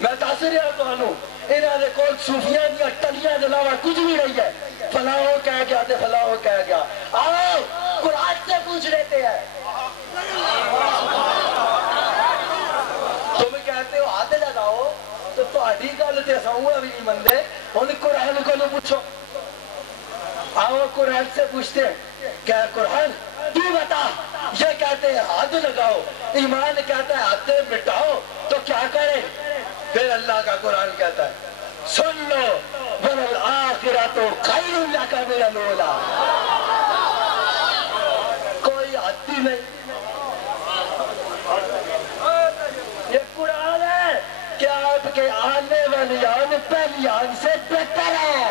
میں دس رہا تمہوں انہاں دے کول صوفیاں دیا ٹلیاں دے علاوہ کچھ نہیں رہی ہے. فلاں وہ کہہ گیا تے فلاں وہ کہہ گیا. آؤ قرآن سے پوچھ لیتے ہیں. تم کہتے ہو ہاتھ لگاؤ تو تہاڈی گل تے اساں بھی نہیں مندے. ہن قرآن کو پوچھو. آؤ قرآن سے پوچھتے ہیں کہ قرآن تو بتا. یہ کہتے ہیں ہاتھ لگاؤ, ایمان کہتا ہے ہاتھ مٹاؤ, تو کیا کرے؟ پھر اللہ کا قرآن کہتا ہے سن لو وَلَلْآخِرَةُ خَيْرٌ لَكَ مِنَ الْأُولَىٰ. کوئی حد ہی نہیں. یہ قرآن ہے کہ آپ کے آنے والی آن پہلی آن سے بہتر ہے.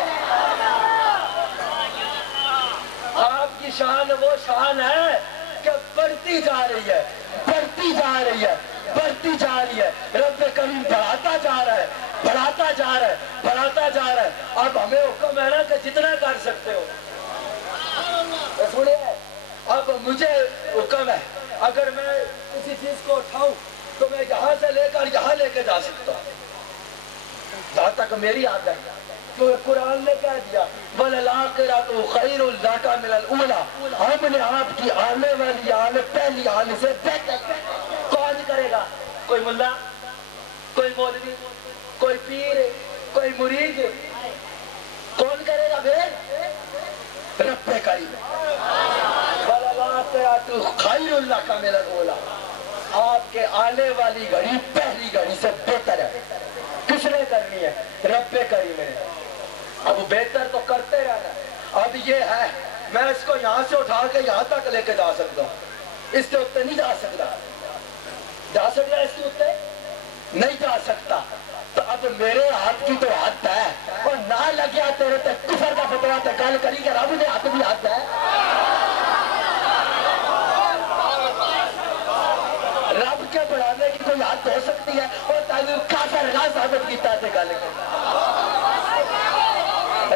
آپ کی شان وہ شان ہے کہ بڑھتی جا رہی ہے, بڑھتی جا رہی ہے, بڑھتی جا رہی ہے. رب کریم بڑھاتا جا رہا ہے, بڑھاتا جا رہا ہے, بڑھاتا جا رہا ہے. اب ہمیں حکم ہے نا کہ جتنا کر سکتے ہو. سنیے, اب مجھے حکم ہے اگر میں کسی چیز کو اٹھاؤں تو میں یہاں سے لے کر یہاں لے کے جا سکتا ہوں جہاں تک میری عادت ہے. تو قرآن نے کہہ دیا وَلَلْآخِرَةُ خَيْرٌ لَكَ مِنَ الْأُولَىٰ. ہم نے آپ کی آنے والی آن پہلی آن سے بہتر. کون کرے گا؟ کوئی ملا, کوئی مولوی, کوئی پیر, کوئی مرید. کون کرے گا پھر؟ رب کریم. وَلَلْآخِرَةُ خَيْرٌ لَكَ مِنَ الْأُولَىٰ. آپ کے آنے والی گھڑی پہلی گھڑی سے بہتر ہے. کس نے کرنی ہے؟ رب کریم نے. اب بہتر تو کرتے رہنا. اب یہ ہے میں اس کو یہاں سے اٹھا کے یہاں تک لے کے جا سکتا ہوں, اس سے اتنے نہیں جا سکتا. جا سکتا اس کے اتنے نہیں جا سکتا. تو اب میرے ہاتھ کی تو حد ہے, اور نہ لگیا تیرے تے کفر کا فتوا تے گل کری کہ رب نے ہاتھ بھی حد ہے. رب کے بڑھانے کی کوئی حد ہو سکتی ہے؟ اور تعلیم کافر نہ ثابت کیتا تے گل کر.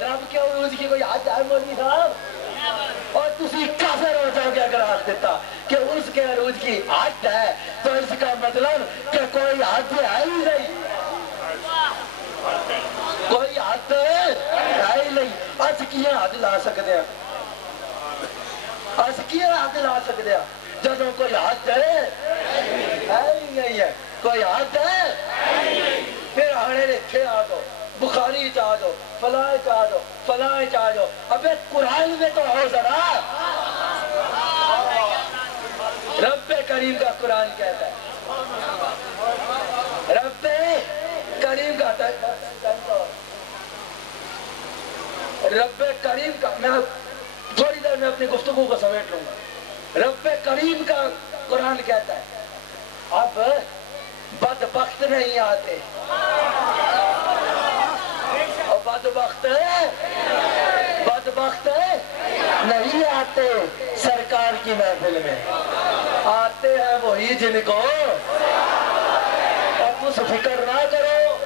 رب کے عروج کی کوئی حد ہے مولوی صاحب؟ اور تسی کافر ہو جاؤ گے اگر حد دیتا کہ اس کے عروج کی حد ہے, تو اس کا مطلب کہ کوئی حد ہے ہی نہیں. کوئی حد ہے ہی نہیں. اج کیاں حد لا سکتے ہیں؟ اج کیاں حد لا سکتے ہیں جدوں کوئی حد ہے ہی نہیں ہے. کوئی حد ہے پھر آنے رکھے آ دو, بخاری چاہ دو, فلاں چاہ دو, فلاں چاہ دو. ابے قرآن میں تو ہو ذرا. رب کریم کا قرآن کہتا ہے, رب کریم کا رب کریم کا, میں تھوڑی دیر میں اپنی گفتگو کو سمیٹ لوں گا. رب کریم کا قرآن کہتا ہے اب بدبخت نہیں آتے, اور بدبخت نہیں آتے سرکار کی محفل میں. آتے ہیں وہی جن کو اب اس فکر نہ کرو,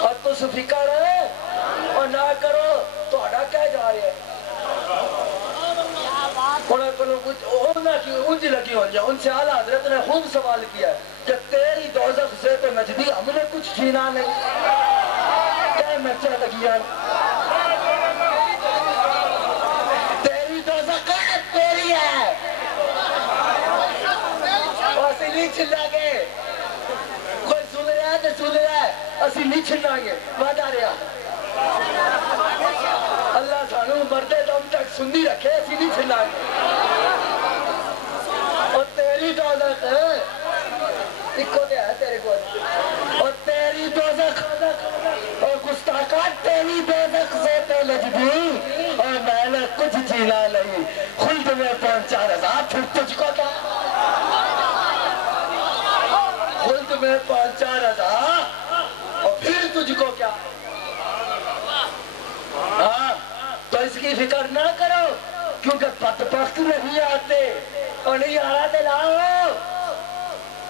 اب اس فکر اور نہ کرو. تو کیا جا رہے ہیں انج لگی ہو جائے. ان سے اعلیٰ حضرت نے خود سوال کیا کہ تیری دوزخ سے تو نجدی ہم نے کچھ چھینا نہیں, کیا مرچہ لگیا تیری دوزخ تیری ہے, اسی نہیں چھلا گے. کوئی سن رہا ہے تو سن رہا ہے, اسی نہیں چھلا گے. وعدہ رہا اللہ سانو مردے دم تک سنی رکھے, اسی نہیں چھلا گے. اور تیری دوزخ ایکو دے ہے تیرے کو, اور تیری دوزخ اور گستاخان تیری دوزخ سے تے لجدی, اور میں نے کچھ جینا نہیں. خلد میں پہنچا رضا پھر تجھ کو کیا, خلد میں پہنچا رضا اور پھر تجھ کو کیا. ہاں تو اس کی فکر نہ کرو, کیونکہ بدبخت نہیں آتے, اور نہیں آ رہا لاؤ.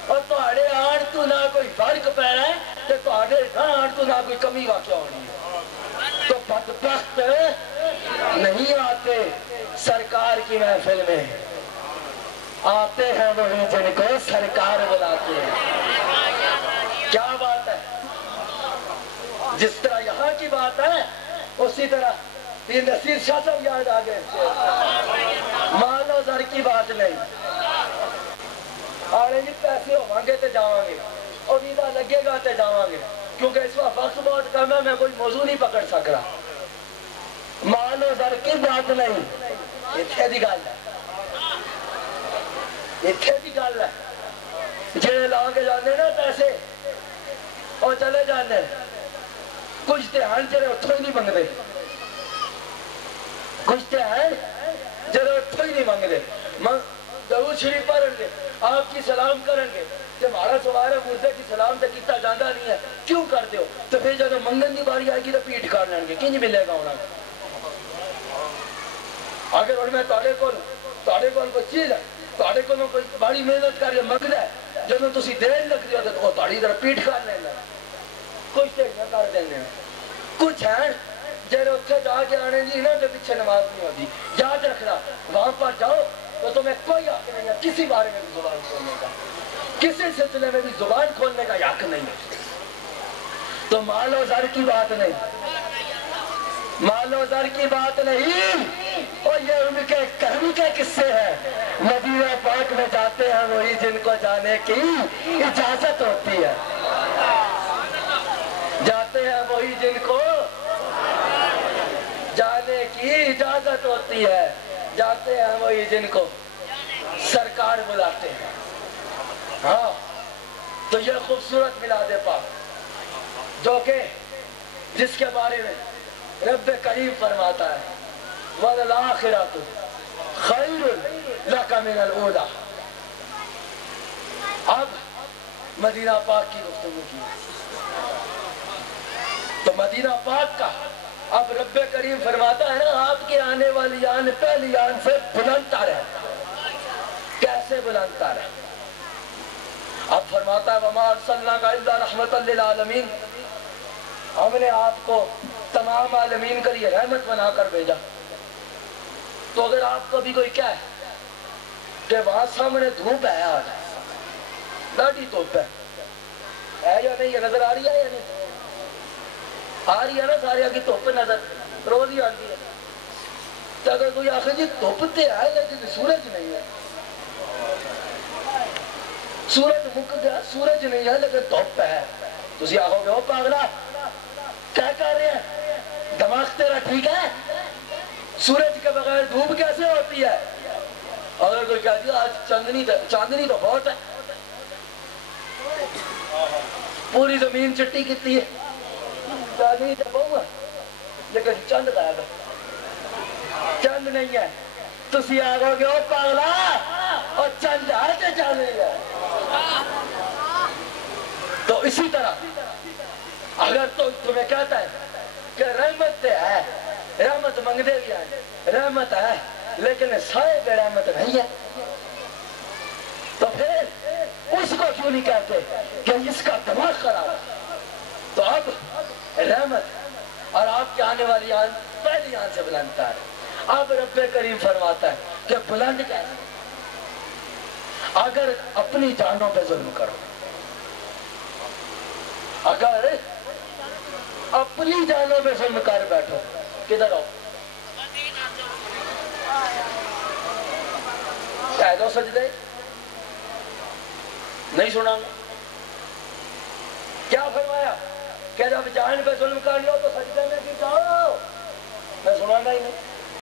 اور تہاڈے آن تو نہ کوئی فرق پہ رہا ہے, تو تہاڈے آن تو نہ کوئی کمی واقع ہونی ہے. تو بدبخت نہیں آتے سرکار کی محفل میں, آتے ہیں وہی جن کو سرکار بلاتے ہیں. جس طرح یہاں کی بات ہے اسی طرح پیر نصیر شاہ صاحب یاد آ گئے، مال و زر کی بات نہیں، آرے جی پیسے ہوں گے تو جاؤں گے، اور ویزا لگے گا تو جاؤں گے، کیونکہ اس وقت بہت کم ہے، میں کوئی موضوع نہیں پکڑ سک رہا۔ مال و زر کی بات نہیں، اتھے دی گل ہے، اتھے دی گل ہے، جے لا کے جانے نا پیسے اور چلے جانے، کچھ تے ہیں جڑے اتھوں ہی نہیں منگتے، کچھ تے ہیں جڑے اتھوں ہی نہیں منگتے، درود شریف پڑھیں گے، آپ کی سلام کریں گے، جب ہمارا سوال ہے مردے کی سلام تے کیتا جاندہ نہیں ہے، کیوں کرتے ہو؟ تو پھر جب منگن دی باری آئے گی تو پیٹ کر لیں گے، کنج ملے گا انہوں نے؟ اگر اور میں تاڑے کون کوئی چیز ہے، تاڑے کون کوئی بڑی محنت کر مگد ہے، جب تسی دین لگ دیا تو تاڑی در پیٹ کر لیں گے، کچھ تے نہ کر دیں گے، کچھ ہیں جہاں اتھے جا کے آنے جی نا جو پیچھے نماز نہیں ہوتی، یاد رکھنا وہاں پر جاؤ تو تمہیں کوئی حق نہیں ہے کسی بارے میں بھی زبان کھولنے کا، کسی سلسلے میں بھی زبان کھولنے کا حق نہیں ہے۔ تو مال و زر کی بات نہیں، مال و زر کی بات نہیں، اور یہ ان کے کہنے کے قصے ہیں، مدینہ پاک میں جاتے ہیں وہی جن کو جانے کی اجازت ہوتی ہے، جاتے ہیں وہی جن کو جانے کی اجازت ہوتی ہے، جاتے ہیں وہی جن کو سرکار بلاتے ہیں۔ ہاں تو یہ خوبصورت میلاد پاک جو کہ جس کے بارے میں رب کریم فرماتا ہے وَالْآخِرَةُ خَيْرٌ لَكَ مِنَ الْأُولَى۔ اب مدینہ پاک کی گفتگو کی، تو مدینہ پاک کا اب رب کریم فرماتا ہے نا آپ کے آنے والی آن پہلی آن سے بلندتا رہے، کیسے بلندتا رہے؟ اب فرماتا ہے وَمَا أَرْسَلْنَاكَ إِلَّا رَحْمَةً لِلْعَالَمِينَ، ہم نے آپ کو تمام عالمین کے لیے رحمت بنا کر بھیجا۔ تو اگر آپ کو بھی کوئی کہے کہ وہاں سامنے دھوپ ہے آج، ڈاڑھی دھوپ ہے یا نہیں، یہ نظر آ رہی ہے یا نہیں آ رہی ہے نا؟ سارے کی دھوپ نظر روز ہی آتی ہے، تو اگر کوئی آخر جی دھوپ تے ہے لیکن سورج نہیں ہے، سورج مک گیا، سورج نہیں ہے لیکن دھوپ ہے، تو اسی آخو گے او پاگلا کیا کر رہے ہیں، دماغ تیرا ٹھیک ہے؟ سورج کے بغیر دھوپ کیسے ہوتی ہے؟ اگر کوئی کہہ دیا آج چاندنی تو بہت ہے، پوری زمین چٹی کتنی ہے، چاندنی تو بہت ہے لیکن چند غائب ہے، چند نہیں ہے، تو اسی آخو گے او پاگلا اور چند ہے کہ چاندنی ہے؟ تو اسی طرح اگر تو تمہیں کہتا ہے کہ رحمت ہے، رحمت منگدے بھی ہیں، رحمت ہے لیکن صاحب رحمت نہیں ہے، تو پھر اس کو کیوں نہیں کہتے کہ اس کا دماغ خراب ہے؟ تو اب رحمت اور آپ کے آنے والی آن پہلی آن سے بلندتا ہے۔ اب رب کریم فرماتا ہے کہ بلند کیسے؟ اگر اپنی جانوں پہ ظلم کرو، اگر اپنی جانوں پہ ظلم کر بیٹھو، کدھر آؤ؟ کہہ دو سجدے، نہیں سنا کیا فرمایا کہ جب جان پہ ظلم کر لو تو سجدے میں گر جاؤ، میں سنانا ہی نہیں۔